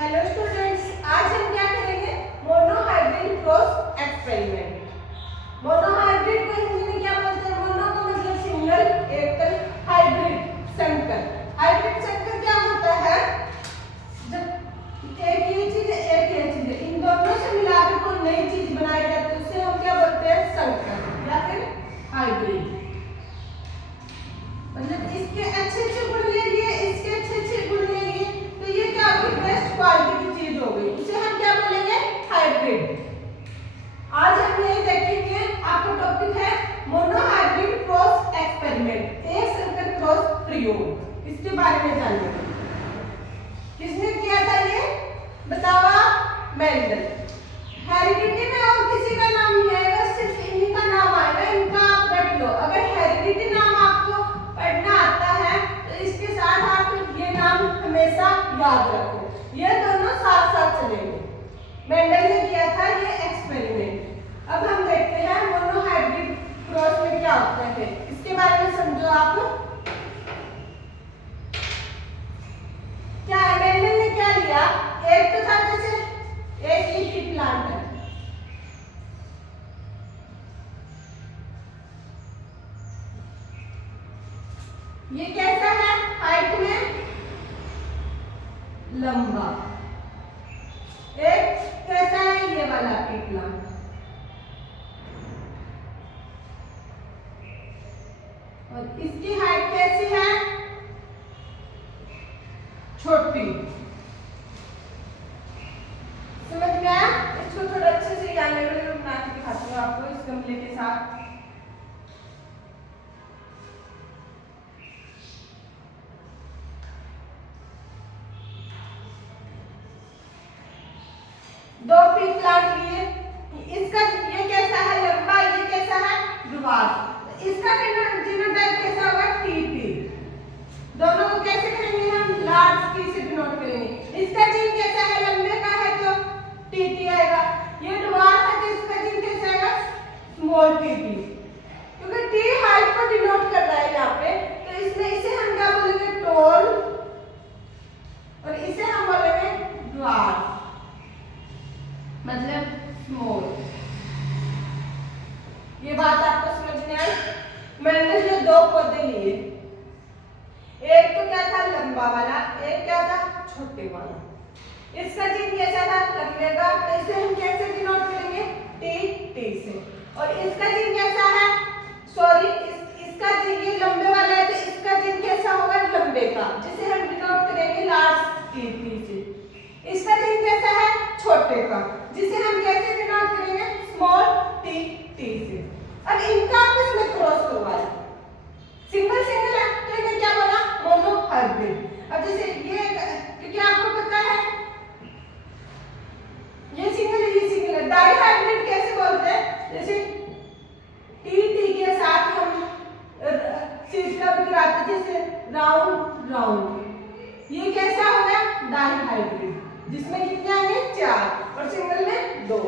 Hello students, आज हम क्या करेंगे? Monohybrid cross experiment. मोनोहाइब्रिड को हिंदी में क्या बोलते हैं? मोनो का मतलब सिंगल, एकल, हाइब्रिड संकर। हाइब्रिड संकर क्या होता है? जब एक ये चीज एक ये चीज इन दोनों से मिलाकर कोई नई चीज बनाई जाती है उसे हम क्या बोलते हैं? संकर या फिर हाइब्रिड। मतलब इसके अच्छे अच्छे गुण ले लिए, इसके अच्छे अच्छे गुण ले लिए, तो ये क्या होगी? बेस्ट क्वालिटी की चीज हो गई, इसे हम क्या बोलेंगे? हाइब्रिड। आज हम ये देखेंगे, आपका टॉपिक है मोनोहाइब्रिड क्रॉस एक्सपेरिमेंट, एक संकर क्रॉस प्रयोग। इसके बारे में जानेंगे। किसने किया था ये? बताओ आप। मेंडल। हेरिडिटी में और किसी का नाम नहीं आएगा, सिर्फ इन्हीं का नाम आएगा, इनका आप रट लो। अगर हेरिडिटी नाम आपको पढ़ना आता है तो इसके साथ आप ये नाम हमेशा याद रखो, ये दोनों साथ साथ चलेंगे। मेंडल ने किया था ये एक्सपेरिमेंट। अब हम देखते हैं मोनोहाइब्रिड क्रॉस में क्या होता है, इसके बारे में समझो आप। क्या है? मेंडल ने क्या लिया? एक तो था जैसे एक लीफी प्लांट है, ये कैसा है? हाइट में लंबा। एक कैसा है? ये वाला प्लांट। और इसकी हाइट कैसी है? छोटी। समझ में आया? इसको थोड़ा अच्छे से याद रखना, बना के दिखाती हूँ आपको इस गमले के साथ। दो पी प्लांट लिए, इसका ये कैसा है? लंबा। ये कैसा है? ड्वार्फ। इसका जीनोटाइप कैसा होगा? टीटी। दोनों को कैसे करेंगे हम? लार्ज टी से डिनोट करेंगे। इसका जीन कैसा है? लंबे का है तो टीटी आएगा। ये ड्वार्फ है तो इसका जीन कैसा आएगा? Small TT. क्योंकि टी हाइट को डिनोट कर रहा है यहाँ पे, तो इसमें इसे हम क्या बोलेंगे? टॉल, और इसे हम बोलेंगे ड्वार्फ, मतलब स्मॉल। ये बात आपको समझ में आई? मेंडल ने दो पौधे लिए, एक तो क्या था? लंबा वाला, एक क्या था? छोटे वाला। इसका जीन कैसा था? लंबे का, तो इसे हम कैसे डिनोट करेंगे? टी से। और इसका जीन कैसा है? सॉरी, इसका जीन ये लंबे वाला है तो इसका जीन कैसा होगा? लंबे का, जिसे हम डिनोट करेंगे लार्ज टी से। इसका जीन कैसा है? छोटे का, जिसे हम कैसे डिनोट करेंगे? स्मॉल टी से। अब इनका आपस में क्रॉस करवाया, सिंगल सिंगल है तो इन्हें क्या बोला? मोनोहाइब्रिड। अब जैसे ये, क्योंकि आपको पता है ये सिंगल है, ये सिंगल है। डाइहाइब्रिड कैसे बोलते हैं? जैसे टी के साथ हम सीट का भी कराते, जैसे राउंड राउंड। ये कैसा हो गया? डाइहाइब्रिड, जिसमें कितने आएंगे? 4, और सिंगल में 2।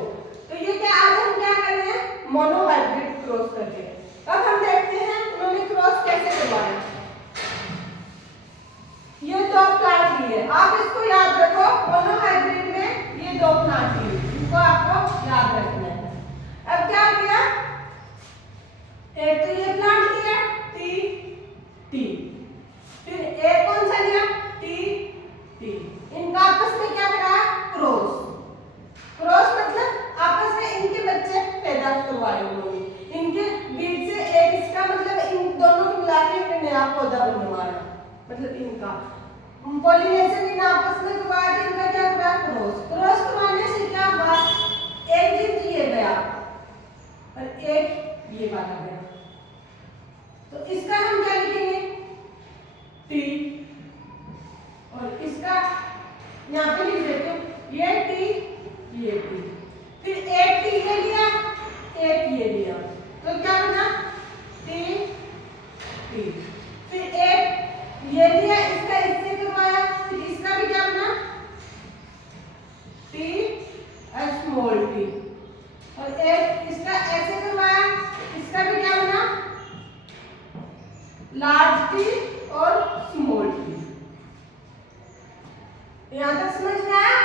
तो ये क्या, आज हम क्या कर रहे हैं? मोनोहाइब्रिड क्रॉस करके। अब हम देखते हैं उन्होंने क्रॉस कैसे करवाया। ये दो प्लांट लिए, आप इसको याद रखो, मोनोहाइब्रिड में ये दो प्लांट लिए, इनको आपको याद रखना है। अब क्या किया? एक तो ये प्लांट लिया टी, फिर एक कौन सा लिया? टी। इनका आपस में क्या करा? क्रॉस मतलब आपस में इनके बच्चे पैदा करवाए उन्होंने। इनके बीच से एक, इसका मतलब इन दोनों को मिला के एक नया पौधा बनवाया, मतलब इनका पॉलिनेशन इन आपस में करवाया। इनका क्या करा? क्रॉस करवाने से क्या हुआ? एक जीन ये गया और एक ये वाला गया, तो इसका हम क्या लिखेंगे? टी, और इसका यहाँ पे लिख देते हैं, ये टी, ये टी। फिर एक टी ये लिया, एक ये लिया, तो क्या बना? टी। फिर एक ये लिया, इसका इससे करवाया, फिर इसका भी क्या बना? टी और स्मॉल टी। और एक इसका ऐसे करवाया, इसका भी क्या बना? लार्ज टी और स्मॉल टी। यहाँ तक समझ में आया?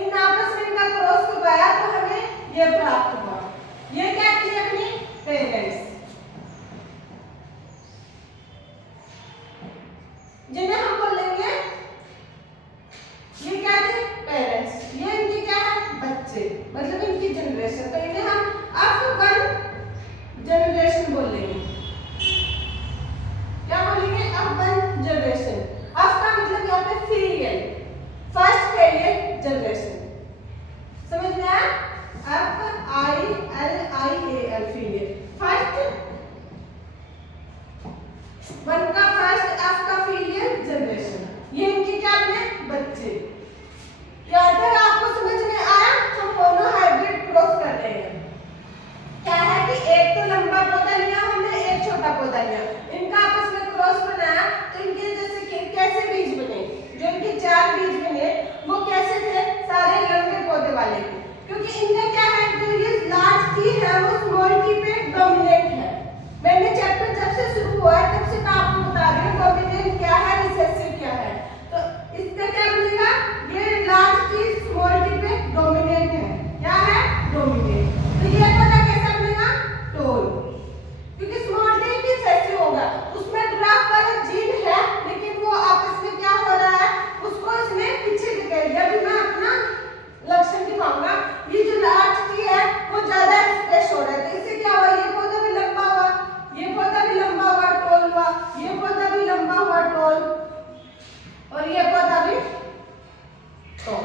इन आपस में इनका क्रॉस करवाया तो हमें ये प्राप्त हुआ। ये क्या थी अपनी पेरेंट्स, जिन्हें हम बोलेंगे ये क्या थे पेरेंट्स, ये इनके क्या है बच्चे, मतलब इनकी जनरेशन। तो इन्हें हम F1 जनरेशन बोलेंगे। क्या बोलेंगे? F1 generation. F का मतलब यहाँ पे फीलियल, फर्स्ट फीलियल जनरेशन। समझ में आया? FILIAL फीलियल, फर्स्ट वन का फर्स्ट, F का फीलियल जनरेशन। ये इनके क्या बने बच्चे। यहाँ तक आपको समझ में आया? हम दोनों हाइब्रिड क्रॉस कर रहे हैं। क्या है कि एक तो लंबा पौधा लिया हमने, एक छोटा पौधा लिया, इनका आपस में क्रॉस बनाया तो इनके जैसे कैसे बीज बने, जो इनके 4 बीज बने वो कैसे थे? सारे लंबे पौधे वाले थे, क्योंकि इनका क्या है जो ये लार्ज टी है वो स्मॉल टी पे डोमिनेट है। मैंने चैप्टर जब से शुरू हुआ है तब से मैं आपको बता रही हूँ डोमिनेंट क्या है, रिसेसिव क्या है। तो इसका क्या बनेगा? ये लार्ज टी स्मॉल टी पे डोमिनेंट है। क्या है? डोमिनेंट। तो ये पता कैसा बनेगा? टोल, क्योंकि स्मॉल टी रिसेसिव होगा, उसमें ड्राफ्ट वाला जीन है लेकिन वो आपस में क्या हो रहा है उसको इसने पीछे धकेल दिया। अभी मैं अपना लक्षण दिखाऊंगा। ये जो लार्ज टी है वो ज्यादा एक्सप्रेस हो रहा है, तो इससे क्या हुआ? ये पौधा भी लंबा हुआ, ये पौधा भी लंबा हुआ टोल हुआ, ये पौधा भी लंबा हुआ टोल, और ये पौधा भी टोल।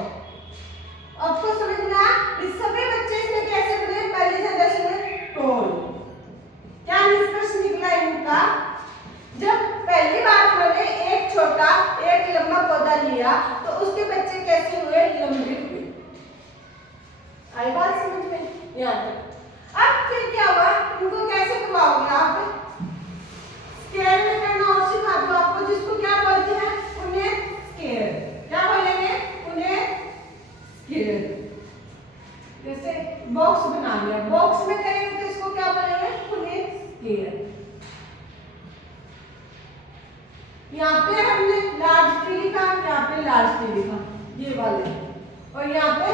आपको समझ में आया? इस सभी बच्चे इसमें कैसे बने? पहली जनरेशन में टोल। क्या निष्कर्ष निकला इनका? जब पहली बार उन्होंने एक छोटा एक लंबा पौधा लिया तो उसके बच्चे कैसे हुए? लंबे हुए। आई बात समझ में? यहाँ तक। अब फिर क्या हुआ? इनको कैसे करवाओगे आप? स्केयर में करना और सिखा दो आपको, जिसको क्या बोलते हैं? उन्हें स्केयर। क्या बोलेंगे? उन्हें स्केयर। जैसे बॉक्स बना लिया, बॉक्स में करेंगे तो इसको क्या बोलेंगे? उन्हें स्केयर। यहाँ पे हमने लार्ज टी लिखा, यहाँ पे लार्ज टी लिखा, ये वाले, और यहाँ पे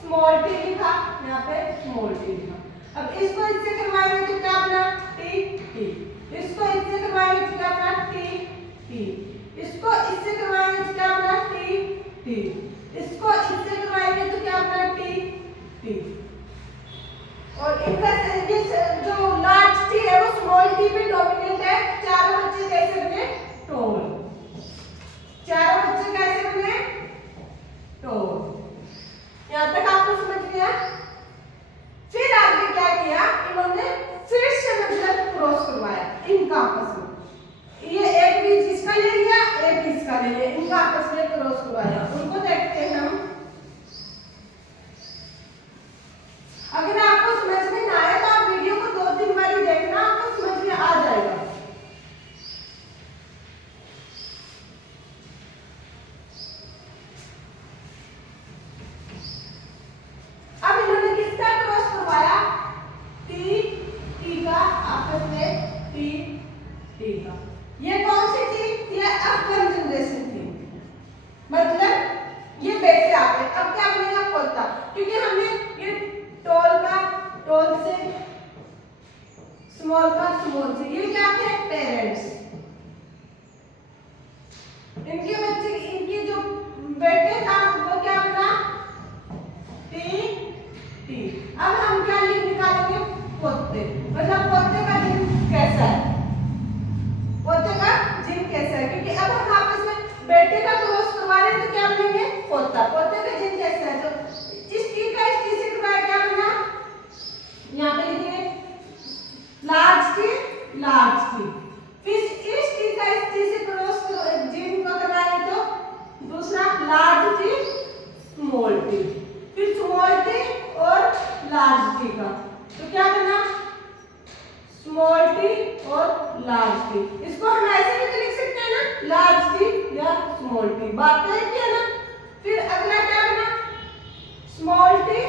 स्मॉल टी लिखा, यहाँ पे स्मॉल टी लिखा। अब इसको इससे करवाएंगे तो क्या बना? T T. इसको इससे करवाएंगे तो क्या बना? T T. इसको इससे करवाएंगे तो क्या बना? T T. इसको इससे करवाएंगे तो क्या बना? T T. और इनका जो लार्ज टी है वो स्मॉल टी पे डोमिनेंट है। चारों बच्चे कैसे बने? टोल। चारों बच्चे कैसे बने? टोल। यहाँ तक आपको समझ गया? फिर आगे क्या किया इन्होंने? फिर से मतलब क्रॉस करवाया इनका आपस में। ये एक बीज इसका ले लिया, एक इसका ले लिया, इनका आपस में क्रॉस करवाया। उनको देखते हैं हम। अगर आपको समझ में ना आए तो आप वीडियो को 2-3 बार ही देखना, आपको समझ में आ जाएगा। अब इन्होंने किसका क्रॉस करवाया? टी टी का आपस में, टी टी का। ये कौन सी थी? ये F1 जनरेशन थी, मतलब ये बेटे आ गए। अब क्या बनेगा? पोता, क्योंकि हमने ये टोल का टोल से, स्मॉल का स्मॉल से, ये क्या थे? पेरेंट्स। इनके बच्चे, इनकी जो बेटे था वो क्या बना? T T. अब हम क्या निकालेंगे? पोते, मतलब पोते का जीन कैसा है? पोते का जीन कैसा है? क्योंकि अब हम आपस में बेटे का क्रॉस करवा रहे हैं तो क्या बनेंगे? पोता। पोते का जीन कैसा है? तो इस टी का इस टी से करवाया, क्या बना? यहाँ पे लिखिए लार्ज टी लार्ज टी। फिर इस टी का इस टी से क्रॉस जीन को करवाएंगे तो दूसरा लार्ज टी स्मॉल टी, फिर स्मॉल टी और लार्ज टी का, तो क्या बना? स्मॉल टी और लार्ज टी। इसको हम ऐसे भी तो लिख सकते हैं ना, लार्ज टी या स्मॉल टी। बात तो है क्या ना? फिर अगला क्या बना? स्मॉल टी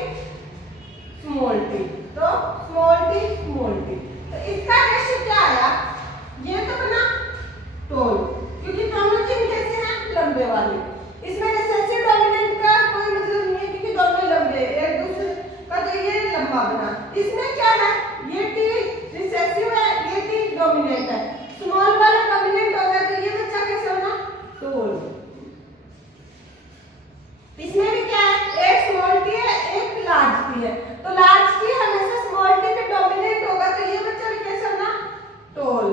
स्मॉल टी, तो स्मॉल टी स्मॉल टी। तो इसका रेशियो क्या आया? ये तो बना टोल, क्योंकि दोनों जीन कैसे हैं? लंबे वाले। इसमें रिसेसिव इसमें क्या है, ये टी रिसेसिव है, ये टी डोमिनेंट है। स्मॉल वाला डोमिनेंट होगा तो ये बच्चा कैसे होगा, टोल। इसमें भी क्या है, एक स्मॉल टी है, एक लार्ज टी है, तो लार्ज टी हमेशा स्मॉल टी पे डोमिनेंट होगा, तो ये बच्चा भी कैसे होगा, टोल।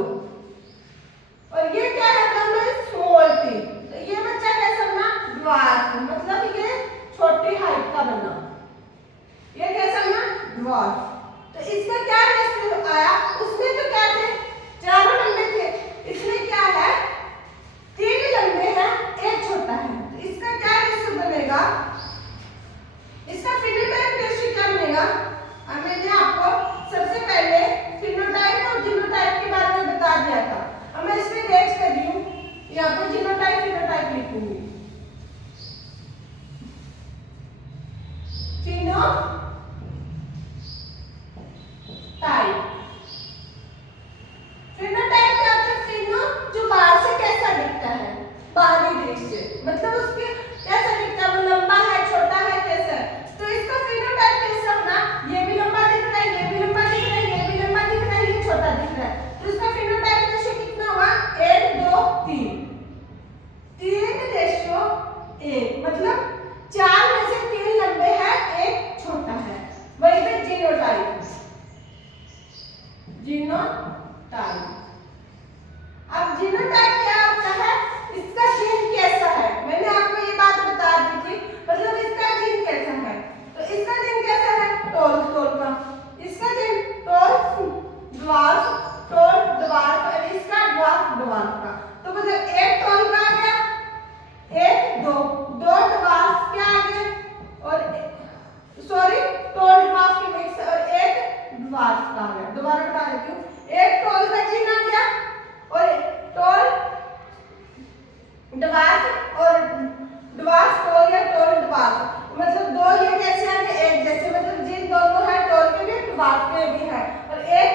और ये क्या है, दोनों स्मॉल टी, तो ये बच्चा कैसे होगा, ड्वार्फ, मतलब ये छोटी हाइट का बना, ये कैसे होगा, ड्वार्फ। तो इसका क्या रेशियो आया, उसमें तो क्या थे, चारों लंबे थे, इसमें क्या है, 3 लंबे हैं, एक छोटा है, तो इसका क्या रेशियो बनेगा, इसका फिनोटाइप रेशियो क्या बनेगा। मैंने आपको सबसे पहले फिनोटाइप और जीनोटाइप के बारे में बता दिया था। अब मैं इसमें नेक्स्ट कर रही हूँ, यहाँ पर जीनोटाइप फिनोटाइप लिखूंगी। फिनोटाइप, फिनोटाइप क्या होता है, फिनो जो बाहर से कैसा दिखता है, बाहरी दृश्य, मतलब उसके कैसा दिखता है, वो लंबा है, छोटा है, कैसा है। तो इसका फिनोटाइप कैसा होगा, ये भी लंबा दिख रहा है, ये भी लंबा दिख रहा है, ये भी लंबा दिख रहा है, ये छोटा दिख रहा है, तो इसका फिनोटाइप रेशियो कितना होगा, 1 2 3, 3:1, मतलब 4 में से 3 लंबे हैं, एक छोटा है, वही पे जीनोटाइप, जीनोटाइप। अब जीनोटाइप क्या होता है, इसका जीन कैसा है, मैंने आपको ये बात बता दी थी, मतलब इसका जीन कैसा है, तो इसका जीन कैसा है, टोल, टोल का, इसका gene toll dwarf, toll dwarf, और इसका ड्वार्फ, ड्वार्फ का, तो मतलब एक टोल का आ गया, एक दो ड्वार्फ क्या आ गए, और सॉरी टोल ड्वार्फ के मिक्स, और एक ड्वार्फ का आ गया, दोबारा बता देती हूँ, एक टोल का जीन आ गया, और टोल ड्वार्फ, और ड्वार्फ टोल या टोल ड्वार्फ, मतलब दो ये कैसे आ गए, एक जैसे, मतलब जीन दोनों है, टोल के भी ड्वार्फ के भी है, और एक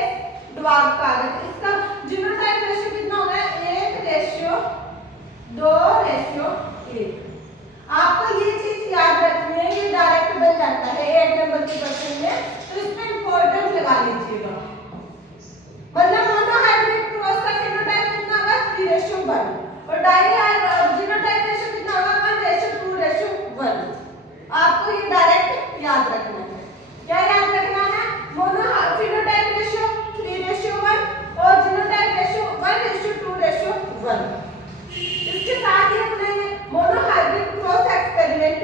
ड्वार्फ का आ गया, तो इसका जीनोटाइप रेशियो कितना होगा, 1:2:1। आपको ये चीज याद रखनी है, ये डायरेक्ट बन जाता है 1 नंबर के क्वेश्चन में, तो इसमें इंपॉर्टेंट लगा लीजिएगा। मतलब मोनोहाइब्रिड क्रॉस का फिनोटाइप कितना होगा, 3:1, और जीनोटाइप रेशियो कितना होगा, 1:2:1। आपको ये डायरेक्ट याद रखना है। क्या याद रखना है, फिनोटाइप रेशियो 3:1 और जीनोटाइप रेशियो 1:2:1। इसके साथ ही अपने मोनोहाइब्रिड क्रॉस एक्सपेरिमेंट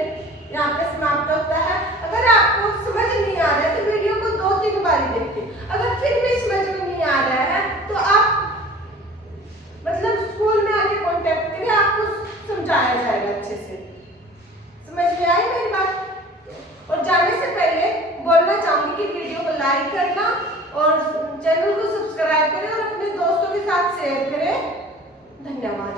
यहाँ पे समाप्त होता है। अगर आपको समझ नहीं आ रहा है तो वीडियो को 2-3 बार देखिए, अगर फिर भी समझ में नहीं आ रहा है तो आप मतलब स्कूल में आके कांटेक्ट करिए, आपको समझाया जाएगा अच्छे से। समझ में आई मेरी बात। और जाने से पहले बोलना चाहूंगी कि वीडियो को लाइक करना और चैनल को सब्सक्राइब करें और अपने दोस्तों के साथ शेयर करें। धन्यवाद।